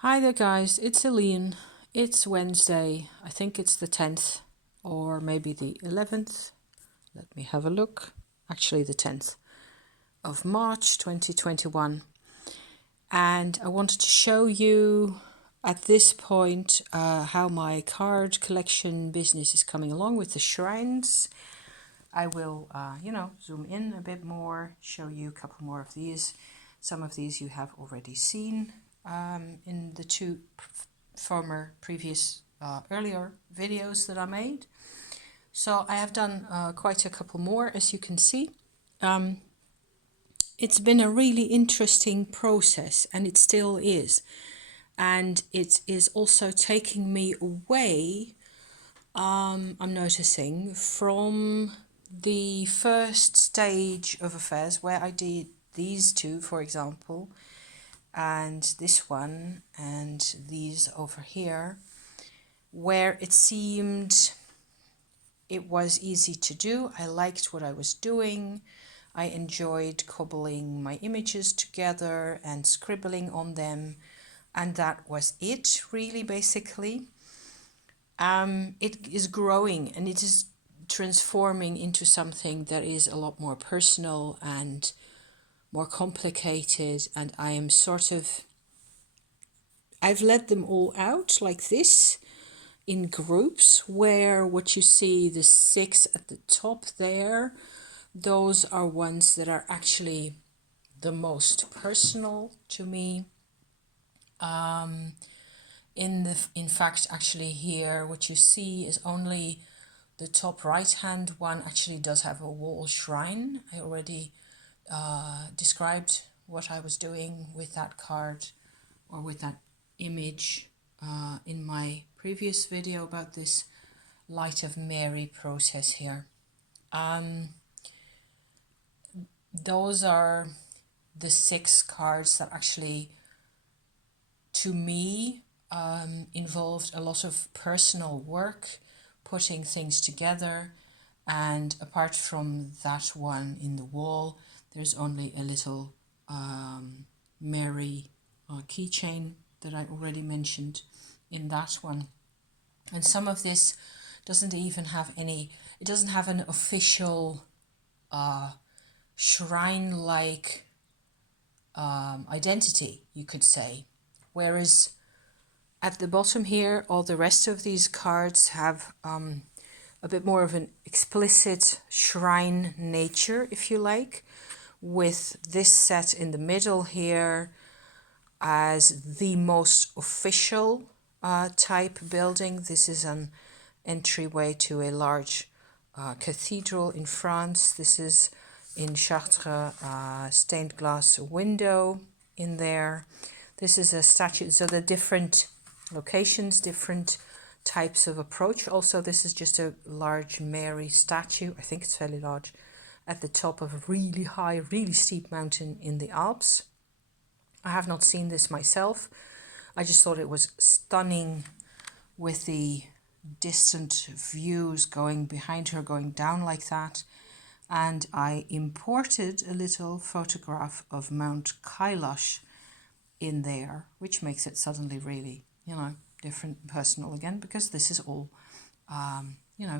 Hi there guys, it's Aline. It's Wednesday, I think it's the 10th or maybe the 11th. Let me have a look. Actually the 10th of March 2021. And I wanted to show you at this point how my card collection business is coming along with the shrines. I will, zoom in a bit more, show you a couple more of these. Some of these you have already seen in the two former previous earlier videos that I made. So I have done quite a couple more, as you can see. It's been a really interesting process, and it still is. And it is also taking me away, I'm noticing, from the first stage of affairs where I did these two, for example, and this one, and these over here, where it seemed it was easy to do. I liked what I was doing. I enjoyed cobbling my images together and scribbling on them, and that was it, really, basically. It is growing and it is transforming into something that is a lot more personal and more complicated, and I am I've let them all out like this in groups, where what you see, the 6 at the top there, those are ones that are actually the most personal to me. In fact, actually here, what you see is only the top right hand one actually does have a wall shrine. I already described what I was doing with that card or with that image in my previous video about this Light of Mary process here. Those are the 6 cards that actually, to me, involved a lot of personal work, putting things together. And apart from that one in the wall, there's only a little Mary keychain that I already mentioned in that one. And some of this doesn't even have it doesn't have an official shrine-like identity, you could say. Whereas at the bottom here, all the rest of these cards have a bit more of an explicit shrine nature, if you like, with this set in the middle here as the most official type building. This is an entryway to a large cathedral in France. This is in Chartres, stained glass window in there. This is a statue, so the different locations, different types of approach. Also, this is just a large Mary statue. I think it's fairly large, at the top of a really high, really steep mountain in the Alps. I have not seen this myself. I just thought it was stunning with the distant views going behind her, going down like that. And I imported a little photograph of Mount Kailash in there, which makes it suddenly really, different and personal again, because this is all,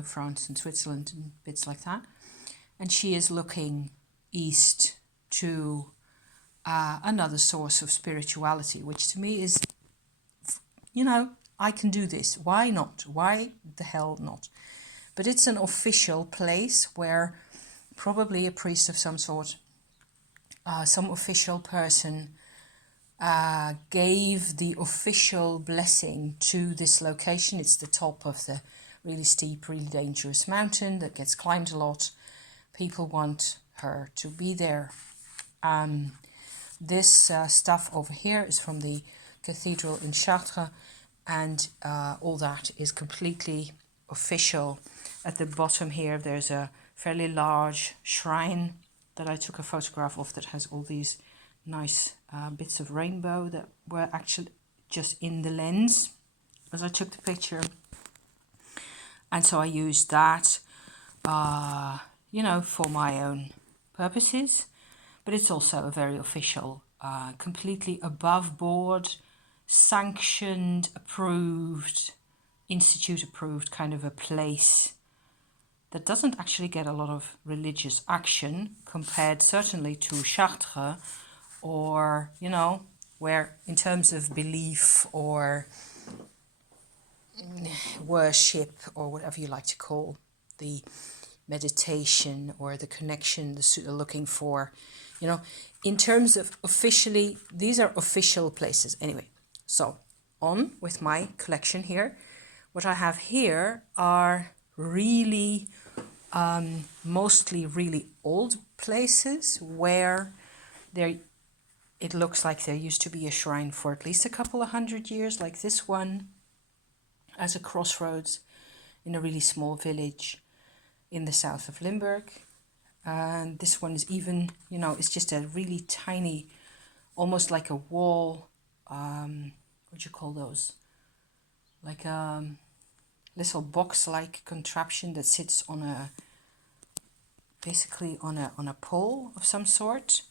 France and Switzerland and bits like that. And she is looking east to another source of spirituality, which to me is, I can do this. Why not? Why the hell not? But it's an official place where probably a priest of some sort, some official person gave the official blessing to this location. It's the top of the really steep, really dangerous mountain that gets climbed a lot. People want her to be there. This stuff over here is from the cathedral in Chartres, and all that is completely official. At the bottom here, there's a fairly large shrine that I took a photograph of that has all these nice bits of rainbow that were actually just in the lens as I took the picture. And so I used that, for my own purposes. But it's also a very official, completely above board, sanctioned, approved, institute approved kind of a place that doesn't actually get a lot of religious action compared certainly to Chartres, or, you know, where in terms of belief or worship or whatever you like to call the meditation or the connection that you're looking for, you know, in terms of officially, these are official places. Anyway, so on with my collection here. What I have here are really mostly really old places where there it looks like there used to be a shrine for at least a couple of 100 years, like this one as a crossroads in a really small village in the south of Limburg. And this one is even, you know, it's just a really tiny, almost like a wall, what do you call those? Like a little box-like contraption that sits on a, basically on a pole of some sort.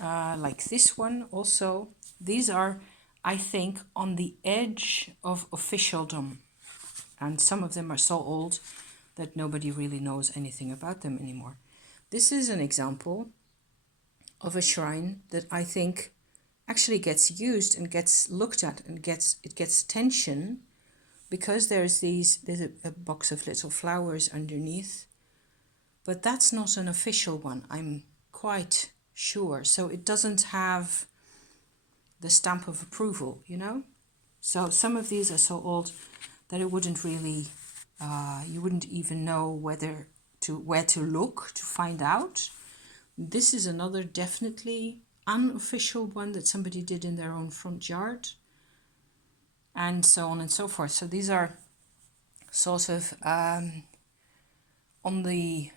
Like this one also. These are, I think, on the edge of officialdom. And some of them are so old that nobody really knows anything about them anymore. This is an example of a shrine that I think actually gets used and gets looked at and gets attention because there's a box of little flowers underneath. But that's not an official one, I'm quite sure. So it doesn't have the stamp of approval, you know? So some of these are so old that it wouldn't really, you wouldn't even know where to look to find out. This is another definitely unofficial one that somebody did in their own front yard, and so on and so forth. So these are sort of on the,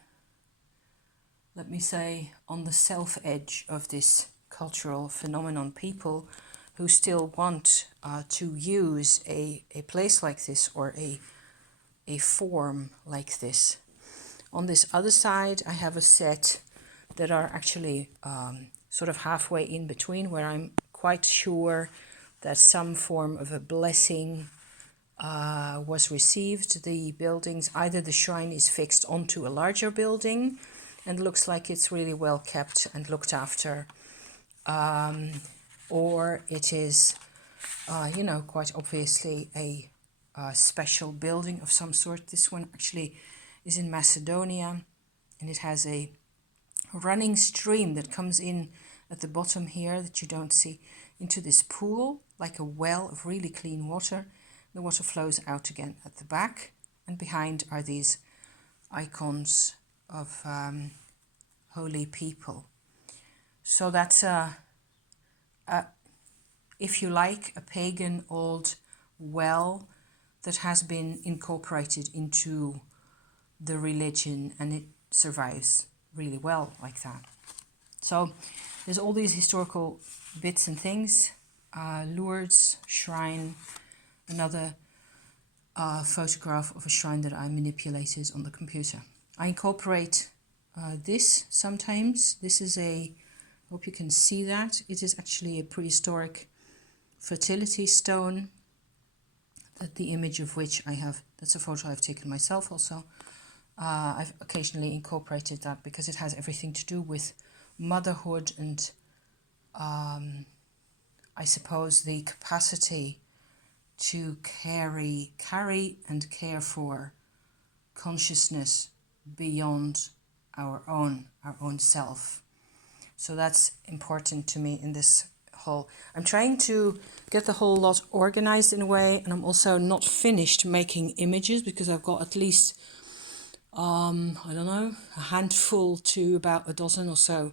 let me say, on the self edge of this cultural phenomenon, people who still want to use a place like this or a form like this. On this other side, I have a set that are actually sort of halfway in between, where I'm quite sure that some form of a blessing was received. The buildings, either the shrine is fixed onto a larger building and looks like it's really well kept and looked after, or it is, you know, quite obviously a special building of some sort. This one actually is in Macedonia, and it has a running stream that comes in at the bottom here that you don't see into this pool, like a well of really clean water. The water flows out again at the back, and behind are these icons of holy people. So that's if you like, a pagan old well that has been incorporated into the religion, and it survives really well like that. So there's all these historical bits and things. Lourdes shrine, another photograph of a shrine that I manipulated on the computer. I incorporate this sometimes. This is a, hope you can see that. It is actually a prehistoric fertility stone, that the image of which I have, that's a photo I've taken myself also. I've occasionally incorporated that because it has everything to do with motherhood and I suppose the capacity to carry and care for consciousness beyond our own self. So that's important to me in this whole. I'm trying to get the whole lot organized in a way, and I'm also not finished making images because I've got at least I don't know, a handful to about a dozen or so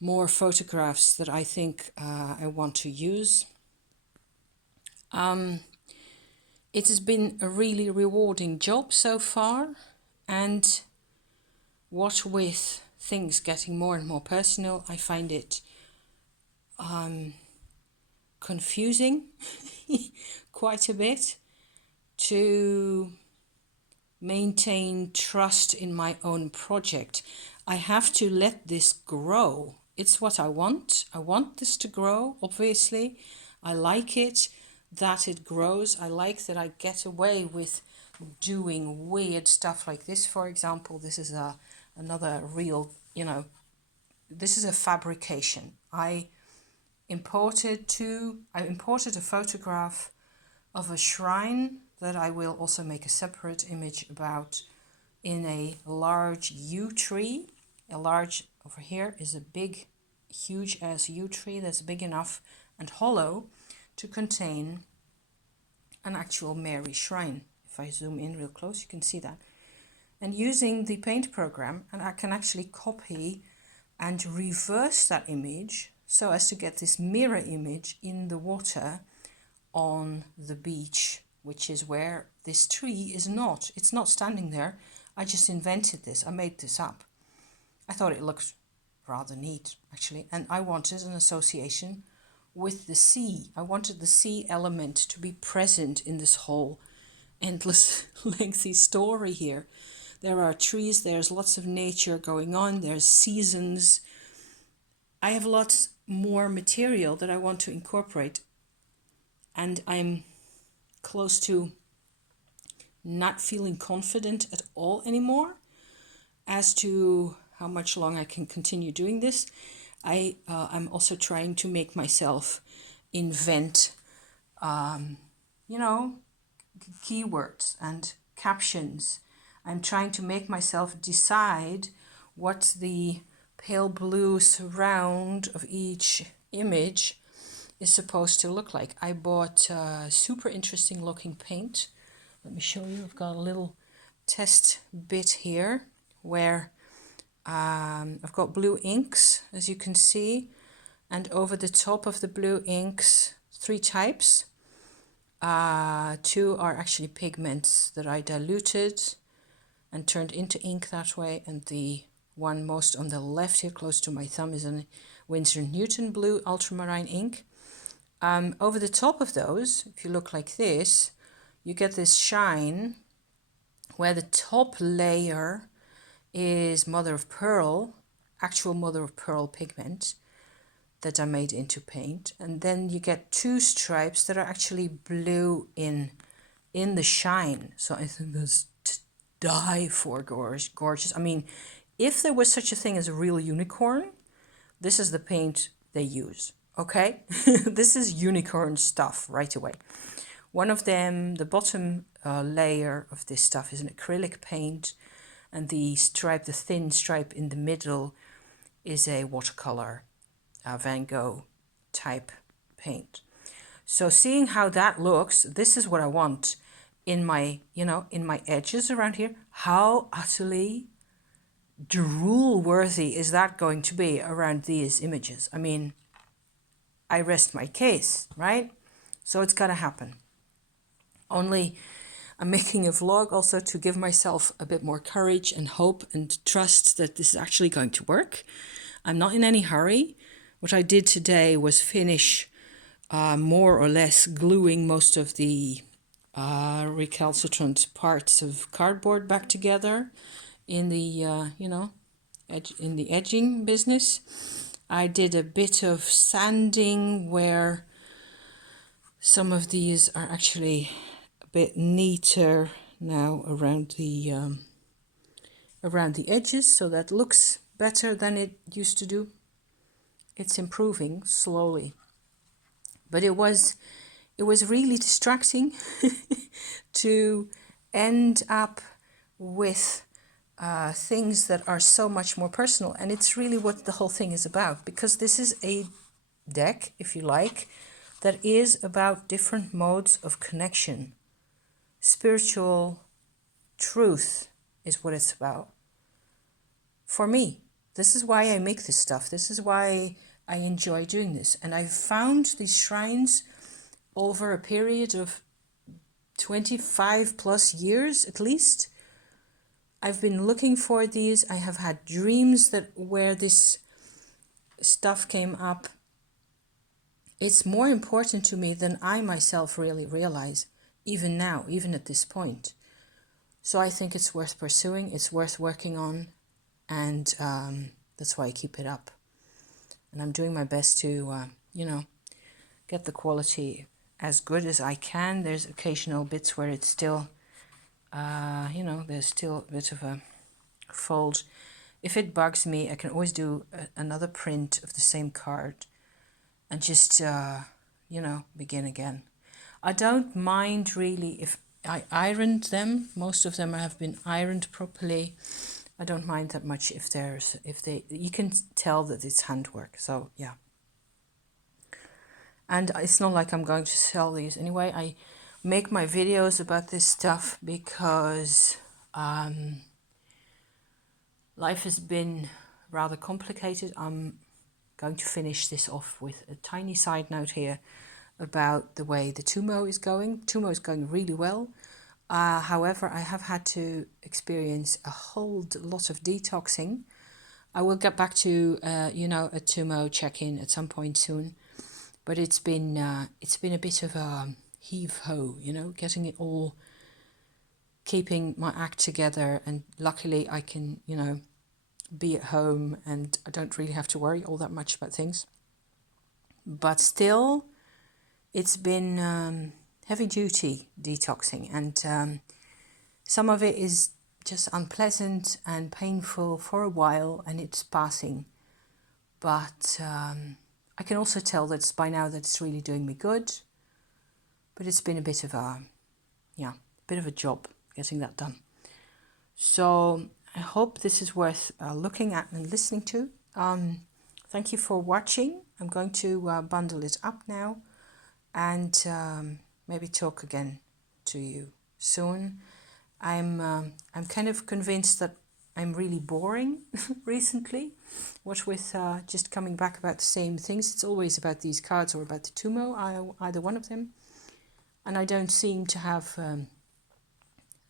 more photographs that I think I want to use. It has been a really rewarding job so far, and what with things getting more and more personal, I find it confusing quite a bit to maintain trust in my own project. I have to let this grow. It's what I want. I want this to grow, obviously. I like it. that it grows. I like that I get away with doing weird stuff like this. For example, this is another real, this is a fabrication. I imported a photograph of a shrine that I will also make a separate image about, in a large yew tree. Over here is a big, huge ass yew tree that's big enough and hollow to contain an actual Mary shrine. If I zoom in real close, you can see that. And using the paint program, and I can actually copy and reverse that image so as to get this mirror image in the water on the beach, which is where this tree is not. It's not standing there. I just invented this. I made this up. I thought it looked rather neat, actually. And I wanted an association with the sea. I wanted the sea element to be present in this whole endless lengthy story here. There are trees, there's lots of nature going on, there's seasons. I have lots more material that I want to incorporate, and I'm close to not feeling confident at all anymore as to how much longer I can continue doing this. I'm also trying to make myself invent, keywords and captions. I'm trying to make myself decide what the pale blue surround of each image is supposed to look like. I bought super interesting looking paint. Let me show you. I've got a little test bit here where I've got blue inks, as you can see, and over the top of the blue inks, 3 types. 2 are actually pigments that I diluted and turned into ink that way, and the one most on the left here close to my thumb is a Winsor Newton blue ultramarine ink. Over the top of those, if you look like this, you get this shine where the top layer is mother of pearl, actual mother of pearl pigment that I made into paint, and then you get 2 stripes that are actually blue in the shine. So I think that's to die for gorgeous. I mean, if there was such a thing as a real unicorn, this is the paint they use, okay? This is unicorn stuff right away. One of them, the bottom layer of this stuff is an acrylic paint, and the thin stripe in the middle is a watercolor Van Gogh type paint. So seeing how that looks, this is what I want in my, in my edges around here. How utterly drool worthy is that going to be around these images? I mean, I rest my case, right? So it's got to happen. Only I'm making a vlog also to give myself a bit more courage and hope and trust that this is actually going to work. I'm not in any hurry. What I did today was finish more or less gluing most of the recalcitrant parts of cardboard back together in the, in the edging business. I did a bit of sanding where some of these are actually a bit neater now around the edges, so that looks better than it used to do. It's improving slowly, but it was really distracting to end up with things that are so much more personal, and it's really what the whole thing is about, because this is a deck, if you like, that is about different modes of connection. Spiritual truth is what it's about. For me, this is why I make this stuff. This is why I enjoy doing this. And I found these shrines over a period of 25 plus years at least. I've been looking for these. I have had dreams where this stuff came up. It's more important to me than I myself really realize, even now, even at this point. So I think it's worth pursuing, it's worth working on, and that's why I keep it up. And I'm doing my best to, get the quality as good as I can. There's occasional bits where it's still, you know, there's still a bit of a fold. If it bugs me, I can always do another print of the same card and just, you know, begin again. I don't mind really if I ironed them. Most of them have been ironed properly. I don't mind that much if you can tell that it's handwork. So yeah. And it's not like I'm going to sell these anyway. I make my videos about this stuff because life has been rather complicated. I'm going to finish this off with a tiny side note here about the way the Tumo is going. Tumo is going really well. However, I have had to experience a whole lot of detoxing. I will get back to you know, a Tumo check-in at some point soon. But it's been a bit of a heave-ho, you know, getting it all, keeping my act together. And luckily I can, you know, be at home and I don't really have to worry all that much about things. But still, it's been heavy-duty detoxing, and some of it is just unpleasant and painful for a while, and it's passing. But I can also tell that by now that it's really doing me good. But it's been a bit of a, yeah, bit of a job getting that done. So I hope this is worth looking at and listening to. Thank you for watching. I'm going to bundle it up now and maybe talk again to you soon. I'm kind of convinced that I'm really boring recently. What with just coming back about the same things. It's always about these cards or about the Tumo, either one of them. And I don't seem to have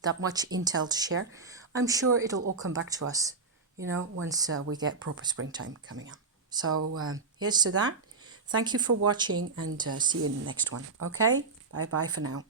that much intel to share. I'm sure it'll all come back to us, you know, once we get proper springtime coming up. So here's to that. Thank you for watching, and see you in the next one. Okay, bye-bye for now.